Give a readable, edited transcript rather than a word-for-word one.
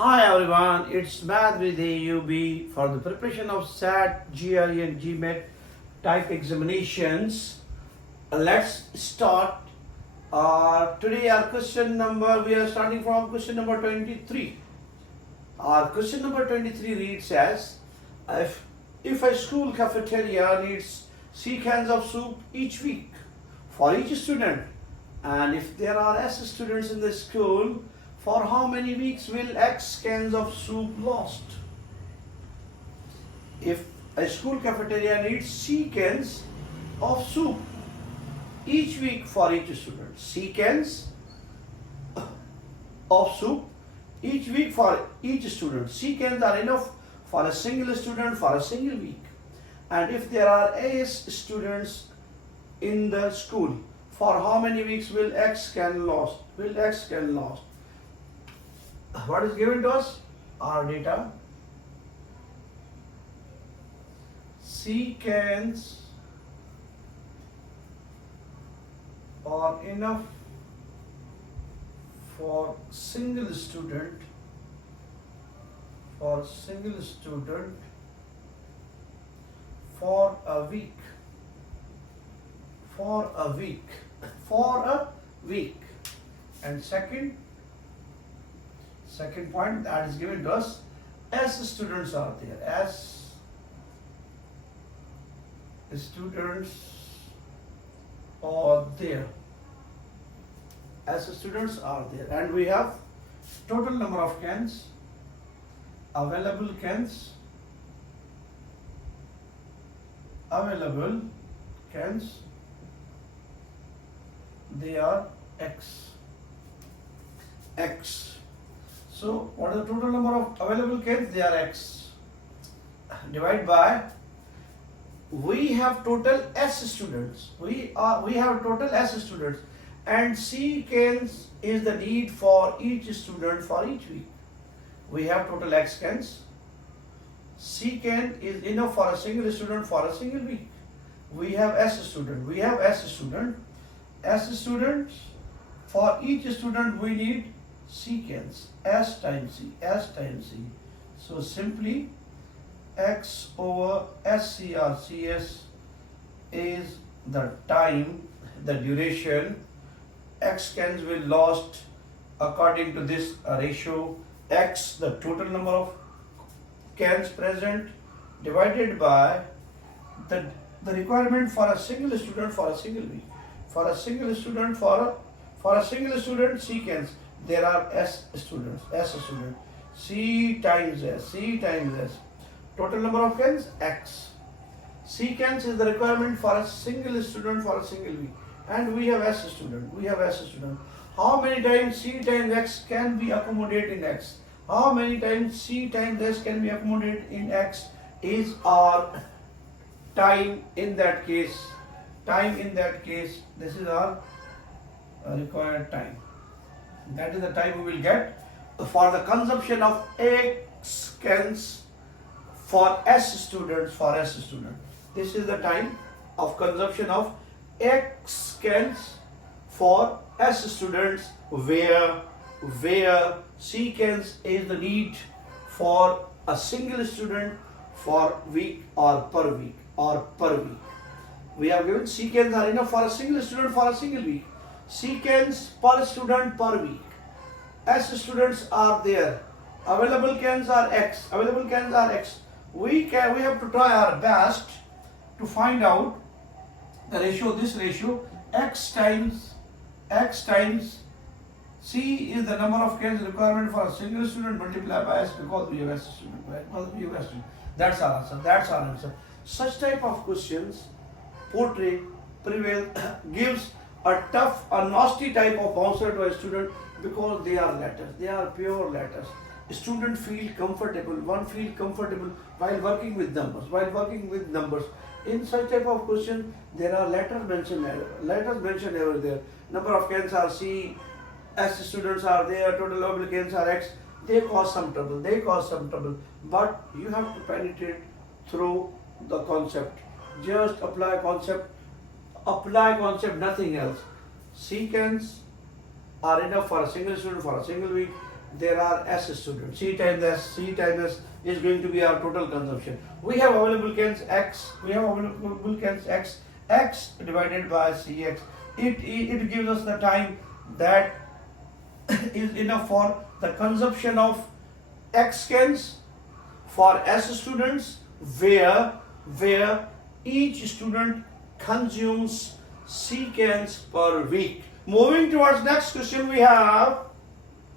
Hi everyone, it's Math with AUB for the preparation of SAT, GRE and GMAT type examinations. Let's start. Today we are starting from question number 23. Our question number 23 reads as, if a school cafeteria needs 6 cans of soup each week for each student, and if there are S students in the school, for how many weeks will X cans of soup lost? If a school cafeteria needs C cans of soup each week for each student, C cans of soup each week for each student. C cans are enough for a single student for a single week. And if there are AS students in the school, for how many weeks will X can lost? What is given to us? Our data. C cans are enough for single student for a week. And second point that is given to us, S students are there. S students are there. And we have total number of cans, available cans, they are X. So what is the total number of available cans? They are X. Divide by, we have total S students. We have total S students, and C cans is the need for each student for each week. We have total X cans. C can is enough for a single student for a single week. We have S student. S students, for each student we need C cans. S times C. So simply X over SCRCS is the time, the duration. X cans will lost according to this ratio. X, the total number of cans present, divided by the requirement for a single student for a single week. For a single student, C cans, there are S students. C times S. Total number of cans, X. C cans is the requirement for a single student for a single week. And we have S student. How many times C times X can be accommodated in X? How many times C times S can be accommodated in X is our time in that case. This is our required time. That is the time we will get for the consumption of X cans for S students. This is the time of consumption of X cans for S students, where C cans is the need for a single student for week or per week. We have given C cans are enough for a single student for a single week. C cans per student per week. S students are there. Available cans are X. We have to try our best to find out the ratio. This ratio, X times C is the number of cans requirement for a single student multiplied by S, because we have S student. That's our answer. Such type of questions gives a tough, a nasty type of answer to a student, because they are letters. They are pure letters. Students feel comfortable. One feel comfortable while working with numbers. In such type of question, there are letters mentioned over there. Number of cans are C, S students are there, total available cans are X. They cause some trouble. But you have to penetrate through the concept. Just apply concept, nothing else. C cans are enough for a single student for a single week. there are S students. C times S, C times S is going to be our total consumption. We have available cans X, X divided by Cx. It gives us the time that is enough for the consumption of X cans for S students, where each student consumes C cans per week. Moving towards next question, we have